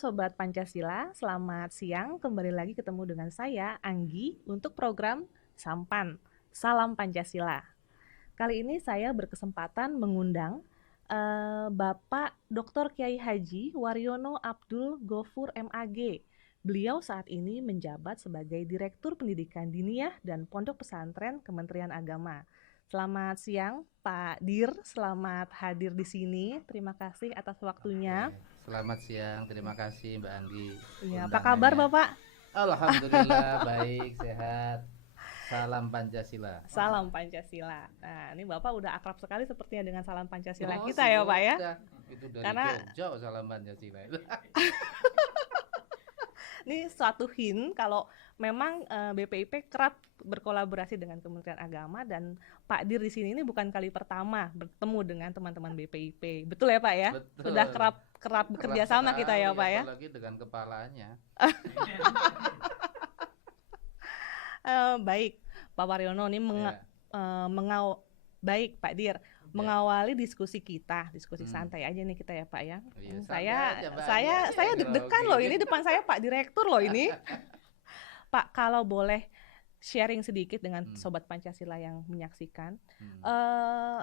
Sobat Pancasila, selamat siang. Kembali lagi ketemu dengan saya, Anggi, untuk program Sampan, Salam Pancasila. Kali ini saya berkesempatan mengundang Bapak Dr. Kiai Haji Waryono Abdul Gofur MAG. Beliau saat ini menjabat sebagai Direktur Pendidikan Diniyah dan Pondok Pesantren Kementerian Agama. Selamat siang, Pak Dir. Selamat hadir di sini. Terima kasih atas waktunya. Oke, selamat siang. Terima kasih Mbak Anggi Iya, apa kabar undangannya. Bapak? Alhamdulillah baik, sehat. Salam Pancasila. Salam Pancasila. Nah, ini Bapak udah akrab sekali sepertinya dengan salam Pancasila Oh, kita ya, Pak ya. sudah. Itu dari Karena Jogja salam Pancasila itu. ini suatu hint kalau memang BPIP kerap berkolaborasi dengan Kementerian Agama, dan Pak Dir di sini ini bukan kali pertama bertemu dengan teman-teman BPIP. Betul ya, Pak ya? Sudah Betul. kerap Kerap bekerja sama kita ya, sekali, Pak ya. apalagi dengan kepalanya. Baik, Pak Waryono ini Ya, baik Pak Dir, ya. mengawali diskusi kita, diskusi Hmm. santai aja nih kita ya Pak ya. Iya, Saya santai aja Mbak Anggi saya aja saya yang deg-degan grogi. loh, ini depan saya Pak Direktur loh ini. Pak, kalau boleh sharing sedikit dengan Hmm. Sobat Pancasila yang menyaksikan, Hmm. eh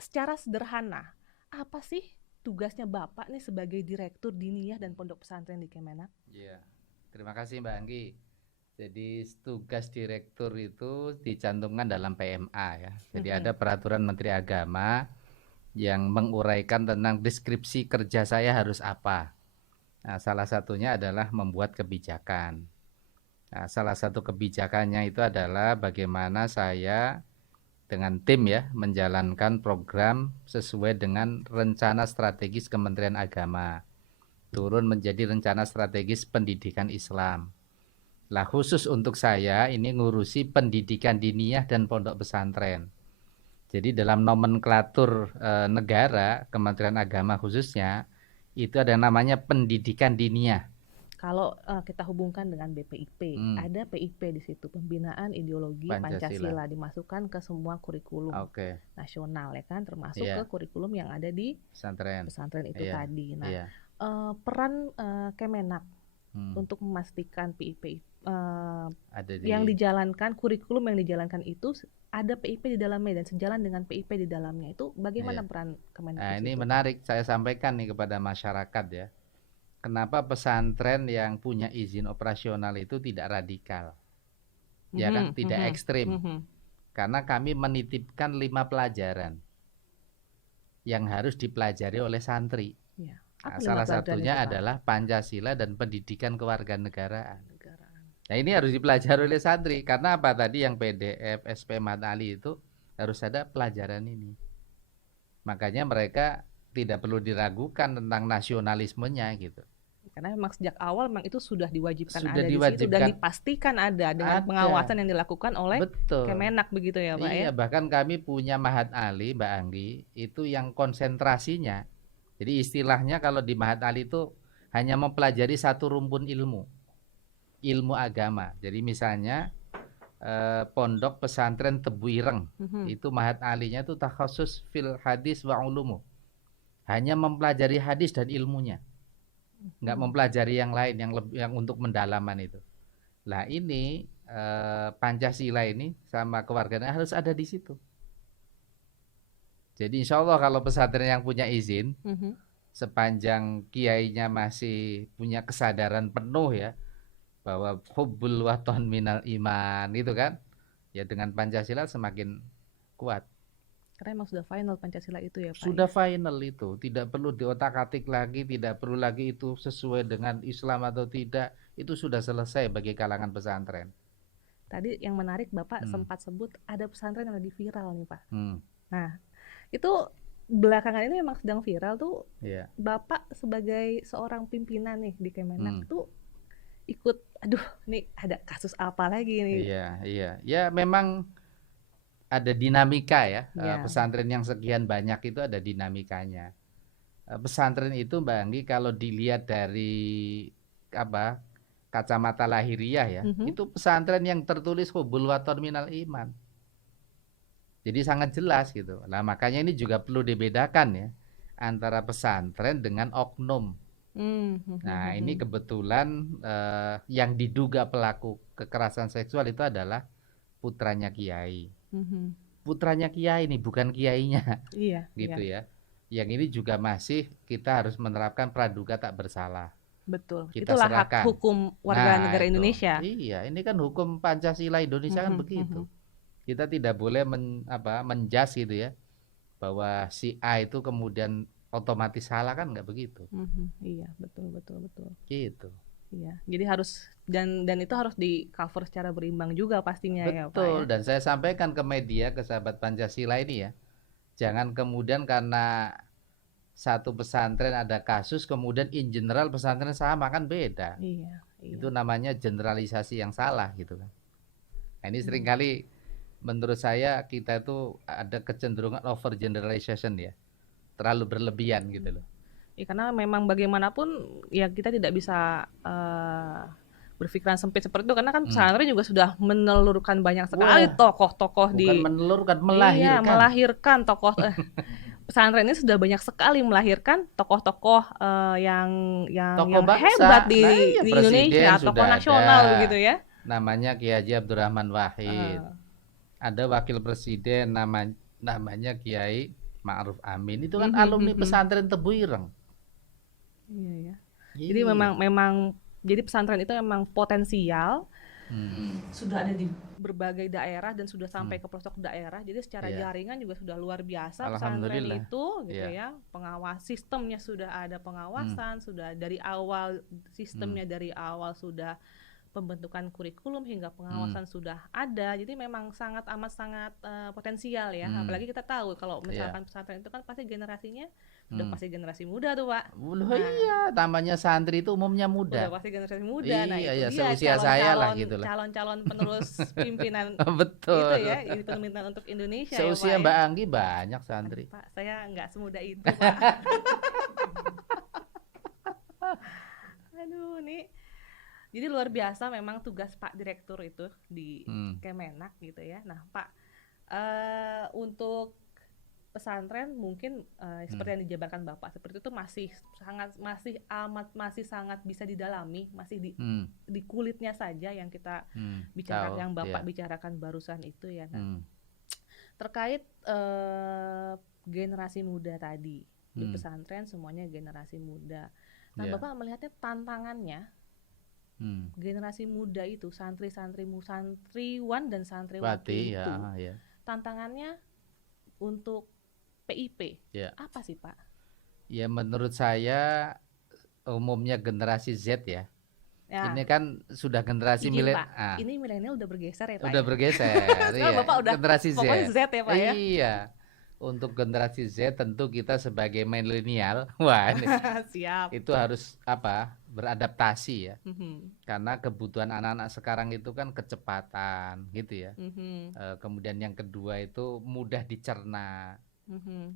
secara sederhana, apa sih tugasnya Bapak nih sebagai Direktur Diniyah dan Pondok Pesantren di Kemenak? Iya. Terima kasih Mbak Anggi. Jadi tugas direktur itu dicantumkan dalam PMA ya. Jadi ada peraturan Menteri Agama yang menguraikan tentang deskripsi kerja saya harus apa. Nah, salah satunya adalah membuat kebijakan. Nah, salah satu kebijakannya itu adalah bagaimana saya dengan tim ya menjalankan program sesuai dengan rencana strategis Kementerian Agama. Turun menjadi rencana strategis pendidikan Islam. Lah khusus untuk saya ini ngurusi pendidikan diniyah dan pondok pesantren. Jadi dalam nomenklatur negara, Kementerian Agama khususnya, itu ada namanya pendidikan diniyah. Kalau kita hubungkan dengan BPIP, ada PIP di situ, pembinaan ideologi Pancasila dimasukkan ke semua kurikulum nasional ya kan, termasuk ke kurikulum yang ada di pesantren itu tadi. Nah, peran Kemenak untuk memastikan PIP yang dijalankan, kurikulum yang dijalankan itu ada PIP di dalamnya dan sejalan dengan PIP di dalamnya, itu bagaimana peran Kemenak? Nah, ini menarik saya sampaikan nih kepada masyarakat ya. Kenapa pesantren yang punya izin operasional itu tidak radikal? Ya kan, tidak ekstrim. Karena kami menitipkan 5 pelajaran yang harus dipelajari oleh santri. Ya. Nah, salah satunya adalah Pancasila dan pendidikan kewarganegaraan. Nah, ini harus dipelajari oleh santri. Karena apa tadi yang PDF, SP Matali itu harus ada pelajaran ini. Makanya mereka tidak perlu diragukan tentang nasionalismenya gitu. Karena memang sejak awal memang itu sudah diwajibkan ada di situ dan dipastikan ada dengan pengawasan yang dilakukan oleh Kemenak begitu ya Pak ya. Iya, bahkan kami punya Mahat Ali Mbak Anggi itu yang konsentrasinya. Jadi istilahnya kalau di Mahat Ali itu hanya mempelajari satu rumpun ilmu agama. Jadi misalnya pondok pesantren Tebu Ireng itu Mahat Alinya itu takhasus fil hadis wa ulumu. Hanya mempelajari hadis dan ilmunya. Nggak mempelajari yang lain yang untuk mendalaman itu. Lah ini Pancasila ini sama kewarganegaraan harus ada di situ. Jadi insya Allah kalau pesantren yang punya izin, sepanjang kiainya masih punya kesadaran penuh ya bahwa hubbul waton minal iman itu kan, ya dengan Pancasila semakin kuat. Karena emang sudah final Pancasila itu ya Pak. Sudah final itu, tidak perlu diotak-atik lagi, tidak perlu lagi itu sesuai dengan Islam atau tidak, itu sudah selesai bagi kalangan pesantren. Tadi yang menarik Bapak sempat sebut ada pesantren yang lagi viral nih Pak. Nah, itu belakangan ini memang sedang viral tuh. Bapak sebagai seorang pimpinan nih di Kemenak tuh ikut, aduh nih ada kasus apa lagi nih? Iya, ya memang ada dinamika ya. Pesantren yang sekian banyak itu ada dinamikanya. Pesantren itu Mbak Anggi kalau dilihat dari kacamata lahiriah ya, itu pesantren yang tertulis hubbul waton minal iman. Jadi sangat jelas gitu. Nah makanya ini juga perlu dibedakan ya antara pesantren dengan oknum. Nah, ini kebetulan yang diduga pelaku kekerasan seksual itu adalah putranya kiai. Putranya kiai nih, bukan kiainya, Iya, gitu iya, ya. Yang ini juga masih kita harus menerapkan praduga tak bersalah. betul. Kita Itulah hak serahkan. hukum warga Nah, negara itu. Indonesia. Iya, ini kan hukum Pancasila Indonesia kan begitu. Kita tidak boleh menjas gitu ya, bahwa si A itu kemudian otomatis salah, kan nggak begitu. Iya, betul, betul, betul. Gitu. Iya, jadi harus dan itu harus di cover secara berimbang juga pastinya ya Pak ya. Betul, dan saya sampaikan ke media, ke sahabat Pancasila ini ya, jangan kemudian karena satu pesantren ada kasus, kemudian in general pesantren sama, kan beda. Iya, iya. Itu namanya generalisasi yang salah gitu kan. Nah, ini seringkali menurut saya kita itu ada kecenderungan over generalization ya, terlalu berlebihan gitu loh. Ya, karena memang bagaimanapun ya kita tidak bisa berpikiran sempit seperti itu, karena kan pesantren juga sudah menelurkan banyak sekali tokoh-tokoh Bukan menelurkan, melahirkan. Iya, melahirkan tokoh pesantren ini sudah banyak sekali melahirkan tokoh-tokoh yang bangsa. hebat di Presiden Indonesia, tokoh sudah nasional ada. begitu ya. Namanya Kiai Haji Abdurrahman Wahid. Ada wakil presiden namanya Kiai Ma'ruf Amin. Itu kan alumni pesantren Tebu Ireng. Iya, ya. Jadi memang jadi pesantren itu memang potensial. Sudah ada di berbagai daerah dan sudah sampai ke pelosok daerah. Jadi secara jaringan juga sudah luar biasa pesantren itu gitu ya. Pengawas sistemnya sudah ada pengawasan, sudah dari awal sistemnya dari awal sudah pembentukan kurikulum hingga pengawasan sudah ada. Jadi memang sangat potensial ya. Apalagi kita tahu kalau misalkan pesantren itu kan pasti generasinya udah pasti generasi muda tuh Pak. Iya, namanya santri itu umumnya muda. Udah pasti generasi muda. Nah, Iya, itu dia seusia saya lah gitu lah. calon-calon penerus pimpinan Betul. itu ya, ini pimpinan untuk Indonesia seusia ya, Pak, Mbak Anggi banyak santri. Pak, saya nggak semudah itu, Pak. Aduh, nih. Jadi luar biasa memang tugas Pak Direktur itu di Kemenak gitu ya. Nah, Pak, untuk pesantren mungkin seperti yang dijabarkan Bapak seperti itu masih sangat bisa didalami, masih di kulitnya saja yang kita bicarakan, yang Bapak bicarakan barusan itu ya. Nah, terkait generasi muda tadi di pesantren semuanya generasi muda. Nah, Bapak melihatnya tantangannya generasi muda itu, santriwan dan santriwati itu, tantangannya untuk PIP apa sih Pak? Ya menurut saya umumnya generasi Z ya. Ini kan sudah generasi milenial. Ini milenial udah bergeser ya Pak. Udah bergeser. Iya. Bapak udah generasi Z. Pokoknya Z ya Pak ya. Iya. Untuk generasi Z tentu kita sebagai milenial, wah ini, siap. Itu harus beradaptasi ya. Karena kebutuhan anak-anak sekarang itu kan kecepatan gitu ya. Kemudian yang kedua itu mudah dicerna.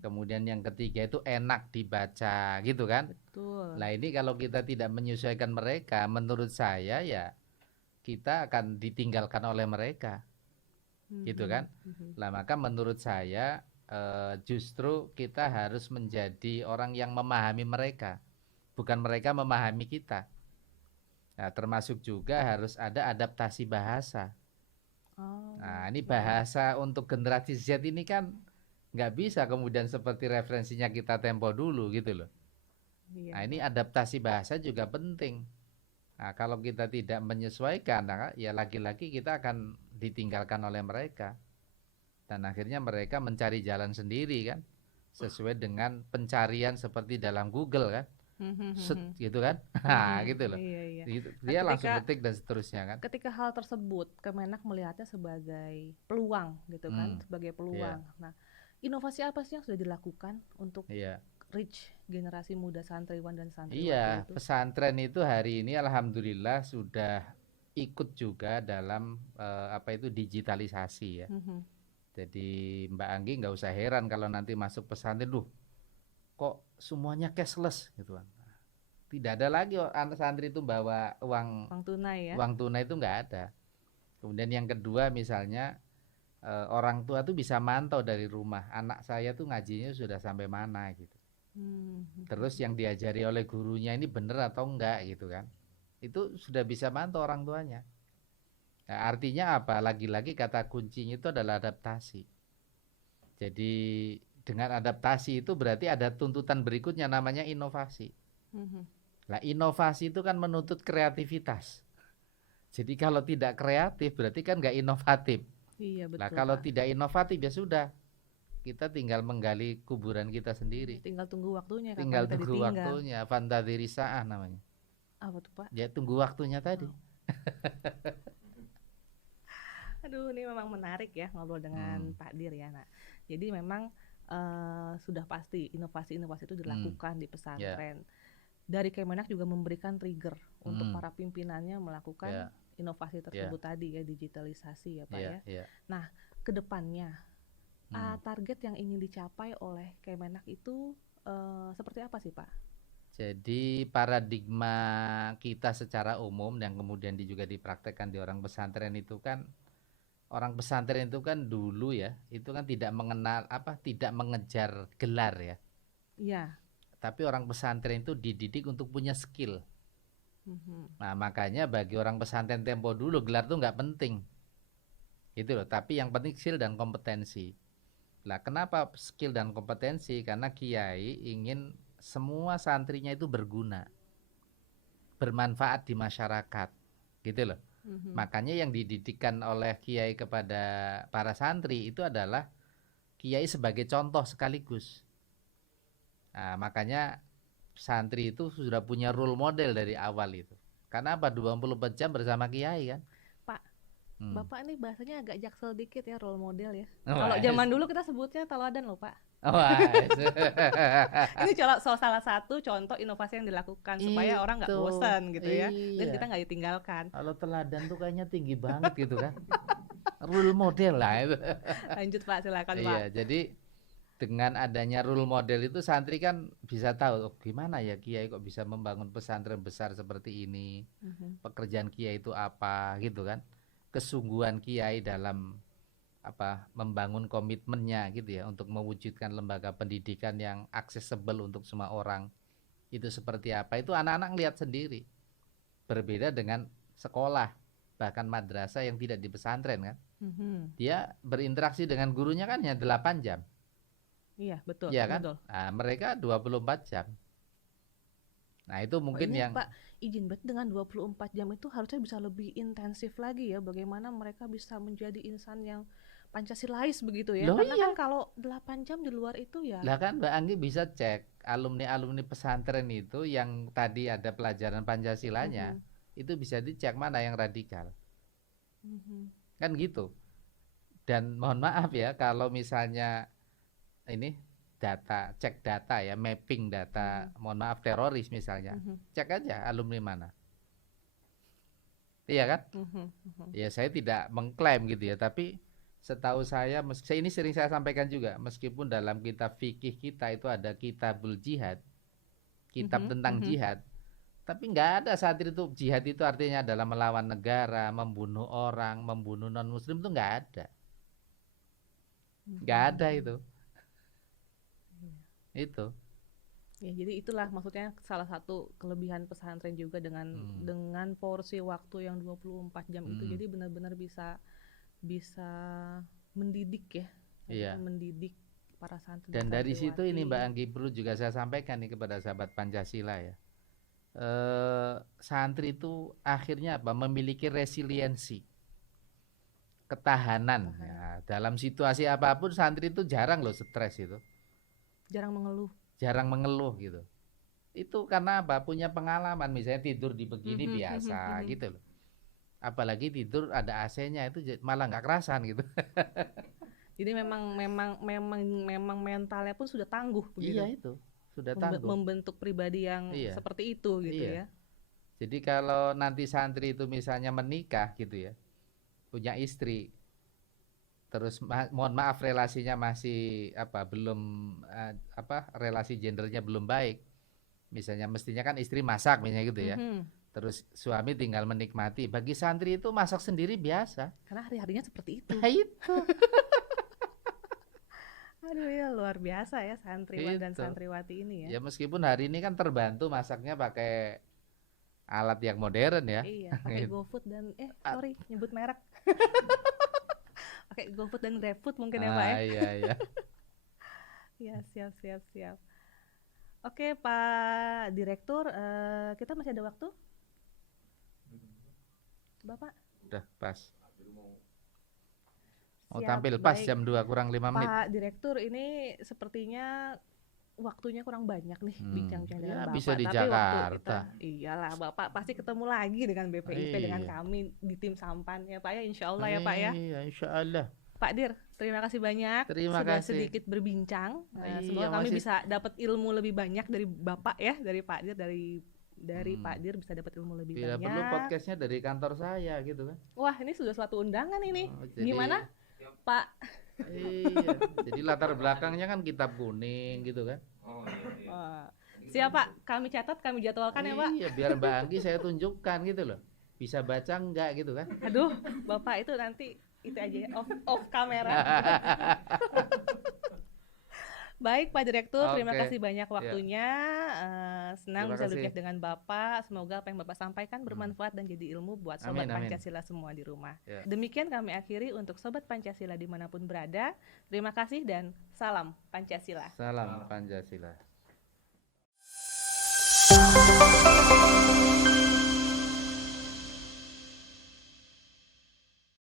Kemudian yang ketiga itu enak dibaca gitu kan. Betul. Nah ini kalau kita tidak menyesuaikan mereka, menurut saya ya kita akan ditinggalkan oleh mereka, gitu kan. Nah maka menurut saya justru kita harus menjadi orang yang memahami mereka, bukan mereka memahami kita. Nah termasuk juga harus ada adaptasi bahasa. Nah ini bahasa untuk generasi Z ini kan nggak bisa kemudian seperti referensinya kita tempo dulu gitu loh. Nah ini adaptasi bahasa juga penting. Nah kalau kita tidak menyesuaikan, nah, ya lagi-lagi kita akan ditinggalkan oleh mereka. Dan akhirnya mereka mencari jalan sendiri kan, sesuai dengan pencarian seperti dalam Google kan, gitu kan, gitu loh. Iya. Dia langsung ketik dan seterusnya kan. Ketika hal tersebut Kemenak melihatnya sebagai peluang gitu kan, sebagai peluang. Nah, inovasi apa sih yang sudah dilakukan untuk reach generasi muda santriwan dan santriwati itu? Pesantren itu hari ini alhamdulillah sudah ikut juga dalam digitalisasi ya. Jadi Mbak Anggi nggak usah heran kalau nanti masuk pesantren, kok semuanya cashless gitu kan. Tidak ada lagi anak santri itu bawa uang tunai ya. Uang tunai itu nggak ada. Kemudian yang kedua misalnya orang tua tuh bisa mantau dari rumah, anak saya tuh ngajinya sudah sampai mana gitu. Terus yang diajari oleh gurunya ini benar atau enggak gitu kan. Itu sudah bisa mantau orang tuanya. Nah, artinya apa? Lagi-lagi kata kuncinya itu adalah adaptasi. Jadi dengan adaptasi itu berarti ada tuntutan berikutnya namanya inovasi. Nah, inovasi itu kan menuntut kreativitas. Jadi kalau tidak kreatif berarti kan nggak inovatif. Iya Nah, betul kalau Pak. tidak inovatif ya sudah, kita tinggal menggali kuburan kita sendiri. Tinggal tunggu waktunya kapan Tinggal kita tunggu ditinggal. waktunya, fantadiri sa'ah namanya. Apa tuh Pak? Ya tunggu waktunya tadi. Aduh, ini memang menarik ya ngobrol dengan Pak Dir ya. Nah, jadi memang sudah pasti inovasi-inovasi itu dilakukan di pesantren. Dari Kemenak juga memberikan trigger untuk para pimpinannya melakukan inovasi tersebut tadi ya, digitalisasi ya Pak ya. Nah, kedepannya target yang ingin dicapai oleh Kemenak itu seperti apa sih Pak? Jadi paradigma kita secara umum yang kemudian juga dipraktekkan di orang pesantren itu kan, orang pesantren itu kan dulu ya, itu kan tidak mengenal tidak mengejar gelar ya. Iya. Tapi orang pesantren itu dididik untuk punya skill. Nah makanya bagi orang pesantren tempo dulu gelar itu nggak penting, gitu loh. Tapi yang penting skill dan kompetensi. Lah kenapa skill dan kompetensi? Karena kiai ingin semua santrinya itu berguna, bermanfaat di masyarakat, gitu loh. Makanya yang dididikkan oleh kiai kepada para santri itu adalah kiai sebagai contoh sekaligus. Nah, makanya santri itu sudah punya role model dari awal itu. Karena apa? 24 jam bersama kiai kan. Pak, Bapak ini bahasanya agak jaksel dikit ya, role model ya. Kalau zaman dulu kita sebutnya teladan loh Pak. Ini salah satu contoh inovasi yang dilakukan supaya orang nggak bosan gitu ya, dan kita nggak ditinggalkan. Kalau teladan tuh kayaknya tinggi banget gitu kan. Role model lah itu. Lanjut Pak, silakan Pak. Iya, jadi dengan adanya role model itu santri kan bisa tahu gimana ya kiai kok bisa membangun pesantren besar seperti ini. Pekerjaan kiai itu apa gitu kan. Kesungguhan kiai dalam membangun komitmennya gitu ya untuk mewujudkan lembaga pendidikan yang aksesibel untuk semua orang. Itu seperti apa? Itu anak-anak lihat sendiri. Berbeda dengan sekolah, bahkan madrasah yang tidak di pesantren kan. Dia berinteraksi dengan gurunya kan hanya 8 jam. Iya, betul. Iya kan? Betul. Nah, mereka 24 jam. Nah, itu mungkin ini yang Pak, izin banget dengan 24 jam itu harusnya bisa lebih intensif lagi ya, bagaimana mereka bisa menjadi insan yang Pancasilais begitu ya. Karena kan kalau 8 jam di luar itu ya. Lah kan Mbak Anggi bisa cek alumni-alumni pesantren itu yang tadi ada pelajaran Pancasilanya, itu bisa dicek mana yang radikal. Kan gitu. Dan mohon maaf ya kalau misalnya ini cek data ya, mapping data, mohon maaf teroris misalnya, cek aja alumni mana. Iya kan? Ya saya tidak mengklaim gitu ya, tapi setahu saya, ini sering saya sampaikan juga, meskipun dalam kitab fikih kita itu ada kitabul jihad, kitab tentang jihad, tapi nggak ada santri itu jihad itu artinya adalah melawan negara, membunuh orang, membunuh non muslim, itu nggak ada. Nggak ada itu. Itu. Ya, jadi itulah maksudnya salah satu kelebihan pesantren juga dengan porsi waktu yang 24 jam itu, jadi benar-benar bisa mendidik ya. Iya. Mendidik para santri. Dan dari situ ini Mbak Anggi perlu juga saya sampaikan nih kepada sahabat Pancasila ya. Santri itu akhirnya memiliki resiliensi, ketahanan. Ya, dalam situasi apapun santri itu jarang loh stres itu. Jarang mengeluh gitu. Itu karena apa? Punya pengalaman, misalnya tidur di begini biasa gitu loh. Apalagi tidur ada AC-nya itu malah nggak kerasan gitu. Jadi memang mentalnya pun sudah tangguh begitu. Iya, itu sudah tangguh. Membentuk pribadi yang seperti itu gitu ya. Jadi kalau nanti santri itu misalnya menikah gitu ya, punya istri, terus mohon maaf relasinya masih belum relasi gendernya belum baik, misalnya mestinya kan istri masak misalnya gitu ya, terus suami tinggal menikmati, bagi santri itu masak sendiri biasa karena hari-harinya seperti itu. itu Aduh ya luar biasa ya santriwan dan Itu. santriwati ini ya. Ya meskipun hari ini kan terbantu masaknya pakai alat yang modern ya. Iya, pakai Gitu. GoFood dan Ah, sorry nyebut merek. Pakai GoFood dan GrabFood mungkin ya Pak ya. iya iya. Iya, siap siap siap. Oke, Pak Direktur, kita masih ada waktu? Bapak? Udah pas. Mau Siap, tampil pas baik. jam 2 kurang 5 menit. Pak Direktur, ini sepertinya waktunya kurang banyak nih bincang-bincang dengan Ya Bapak. bisa di Tapi waktu kita, Jakarta. iyalah Bapak pasti ketemu lagi dengan BPIP, dengan Iya. kami di tim Sampan ya Pak ya, insya Allah ya Pak ya. Iya, insya Allah. Pak Dir, terima kasih banyak Terima sudah kasih. sedikit berbincang. Iya, Semoga kami masih. bisa dapat ilmu lebih banyak dari Bapak ya, dari Pak Dir, dari Pak Dir bisa dapat ilmu lebih Bila perlu banyak. podcastnya dari kantor saya gitu kan. Wah, ini sudah suatu undangan ini. Oh, jadi, Gimana, Pak? Iya. Jadi latar belakangnya kan kitab kuning gitu kan. Wah, siap Pak, kami catat, kami jadwalkan ya Pak. Iya, biar Mbak Anggi saya tunjukkan gitu loh. Bisa baca enggak gitu kan. Aduh, Bapak itu nanti itu aja ya, off kamera. Baik Pak Direktur, terima Oke. kasih banyak waktunya. Senang Terima bisa kasih. berbincang dengan Bapak. Semoga apa yang Bapak sampaikan bermanfaat dan jadi ilmu buat Sobat Amin, amin. Pancasila semua di rumah. Ya. Demikian kami akhiri untuk Sobat Pancasila dimanapun berada. Terima kasih dan salam Pancasila. Salam Pancasila.